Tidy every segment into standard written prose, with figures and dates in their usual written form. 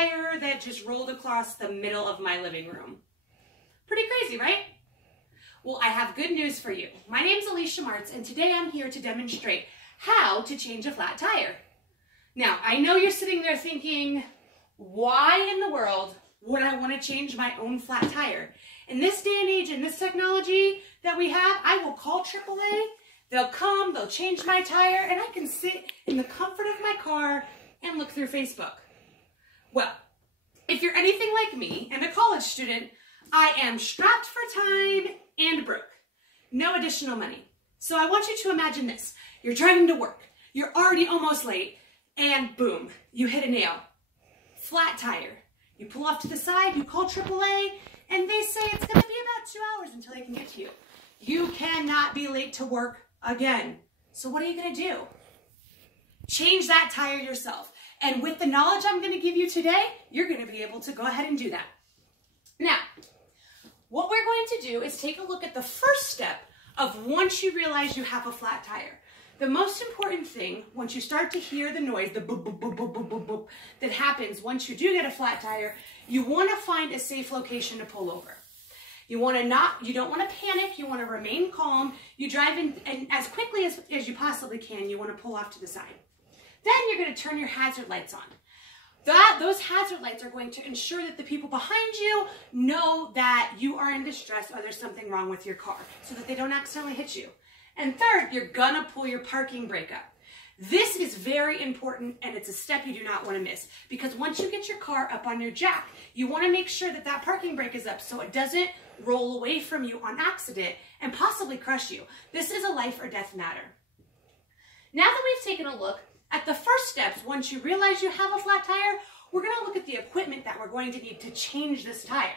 tire that just rolled across the middle of my living room. Pretty crazy, right? Well, I have good news for you. My name's Alicia Martz, and today I'm here to demonstrate how to change a flat tire. Now, I know you're sitting there thinking, why in the world would I want to change my own flat tire? In this day and age, in this technology that we have, I will call AAA. They'll come, they'll change my tire, and I can sit in the comfort of my car and look through Facebook. Well, if you're anything like me and a college student, I am strapped for time and broke. No additional money. So I want you to imagine this. You're driving to work. You're already almost late, and boom, you hit a nail. Flat tire. You pull off to the side, you call AAA, and they say it's going to be about 2 hours until they can get to you. You cannot be late to work again. So what are you going to do? Change that tire yourself. And with the knowledge I'm going to give you today, you're going to be able to go ahead and do that. Now, what we're going to do is take a look at the first step of once you realize you have a flat tire. The most important thing, once you start to hear the noise, the boop, boop, boop, boop, boop, boop, boop, that happens once you do get a flat tire, you want to find a safe location to pull over. You don't want to panic, you want to remain calm. You drive in and as quickly as you possibly can, you want to pull off to the side. Then you're going to turn your hazard lights on. Those hazard lights are going to ensure that the people behind you know that you are in distress or there's something wrong with your car so that they don't accidentally hit you. And third, you're going to pull your parking brake up. This is very important, and it's a step you do not want to miss, because once you get your car up on your jack, you want to make sure that that parking brake is up so it doesn't roll away from you on accident and possibly crush you. This is a life or death matter. Now that we've taken a look at the first steps, once you realize you have a flat tire, we're going to look at the equipment that we're going to need to change this tire.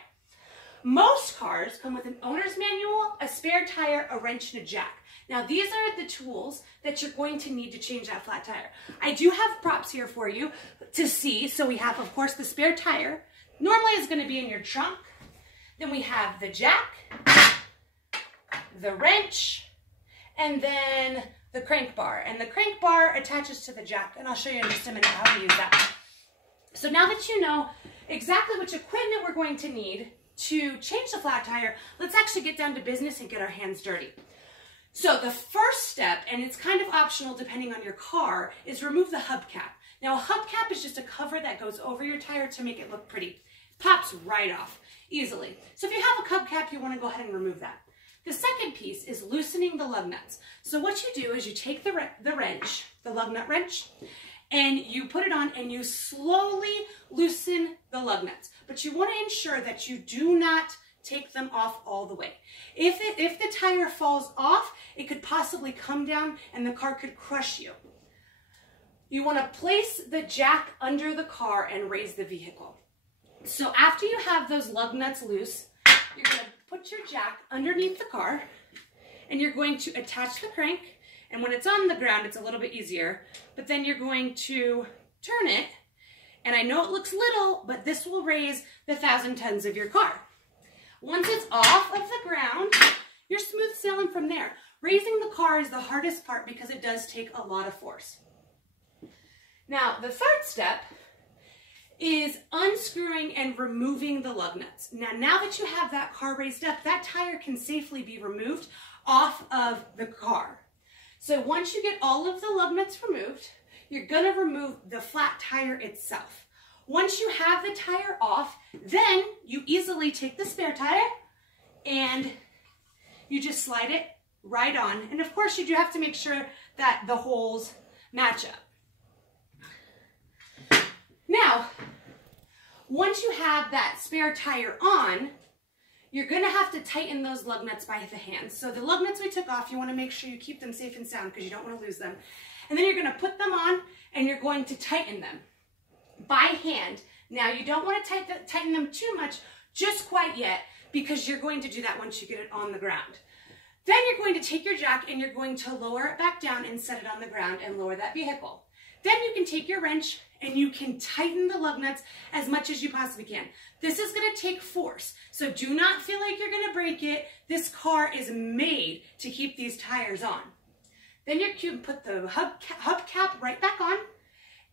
Most cars come with an owner's manual, a spare tire, a wrench, and a jack. Now, these are the tools that you're going to need to change that flat tire. I do have props here for you to see. So we have, of course, the spare tire. Normally it's going to be in your trunk. Then we have the jack, the wrench, and then the crank bar. And the crank bar attaches to the jack, and I'll show you in just a minute how to use that. So now that you know exactly which equipment we're going to need to change the flat tire, let's actually get down to business and get our hands dirty. So the first step, and it's kind of optional depending on your car, is remove the hubcap. Now a hubcap is just a cover that goes over your tire to make it look pretty. Pops right off easily. So if you have a hubcap, you want to go ahead and remove that. The second piece is loosening the lug nuts. So what you do is you take the wrench, the lug nut wrench, and you put it on and you slowly loosen the lug nuts. But you want to ensure that you do not take them off all the way. If the tire falls off, it could possibly come down and the car could crush you. You want to place the jack under the car and raise the vehicle. So after you have those lug nuts loose, you're going to put your jack underneath the car and you're going to attach the crank. And when it's on the ground, it's a little bit easier, but then you're going to turn it. And I know it looks little, but this will raise the 1,000 tons of your car. Once it's off of the ground, you're smooth sailing from there. Raising the car is the hardest part because it does take a lot of force. Now, the third step is unscrewing and removing the lug nuts. Now that you have that car raised up, that tire can safely be removed off of the car. So once you get all of the lug nuts removed, you're going to remove the flat tire itself. Once you have the tire off, then you easily take the spare tire and you just slide it right on. And of course, you do have to make sure that the holes match up. Now, once you have that spare tire on, you're going to have to tighten those lug nuts by the hand. So the lug nuts we took off, you want to make sure you keep them safe and sound because you don't want to lose them. And then you're going to put them on and you're going to tighten them by hand. Now, you don't want to tighten them too much just quite yet because you're going to do that once you get it on the ground. Then you're going to take your jack and you're going to lower it back down and set it on the ground and lower that vehicle. Then you can take your wrench and you can tighten the lug nuts as much as you possibly can. This is going to take force, so do not feel like you're going to break it. This car is made to keep these tires on. Then you can put the hubcap right back on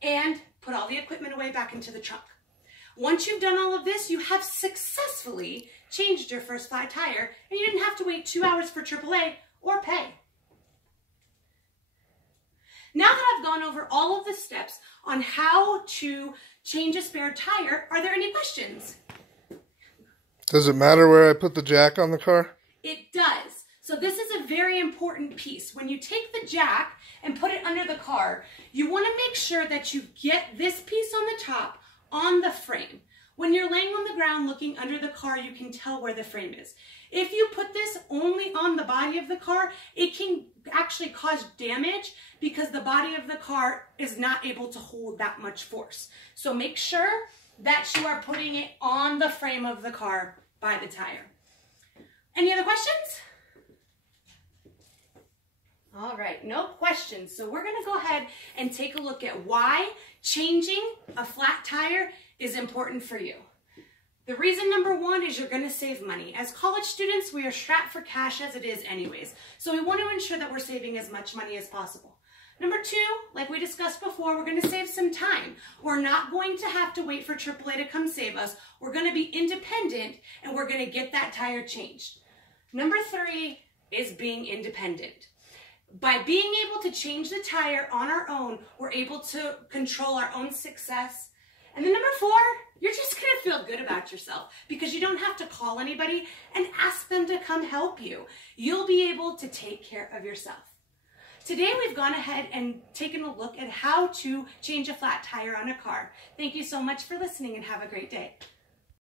and put all the equipment away back into the trunk. Once you've done all of this, you have successfully changed your first flat tire, and you didn't have to wait 2 hours for AAA or pay. Now that I've gone over all of the steps on how to change a spare tire, are there any questions? Does it matter where I put the jack on the car? It does. So this is a very important piece. When you take the jack and put it under the car, you want to make sure that you get this piece on the top on the frame. When you're laying on the ground looking under the car, you can tell where the frame is. If you put this only on the body of the car, it can actually cause damage because the body of the car is not able to hold that much force. So make sure that you are putting it on the frame of the car by the tire. Any other questions? All right, no questions. So we're gonna go ahead and take a look at why changing a flat tire is important for you. The reason number one is you're gonna save money. As college students, we are strapped for cash as it is anyways. So we want to ensure that we're saving as much money as possible. Number two, like we discussed before, we're gonna save some time. We're not going to have to wait for AAA to come save us. We're gonna be independent and we're gonna get that tire changed. Number three is being independent. By being able to change the tire on our own, we're able to control our own success. And then number four, you're just gonna feel good about yourself because you don't have to call anybody and ask them to come help you. You'll be able to take care of yourself. Today we've gone ahead and taken a look at how to change a flat tire on a car. Thank you so much for listening and have a great day.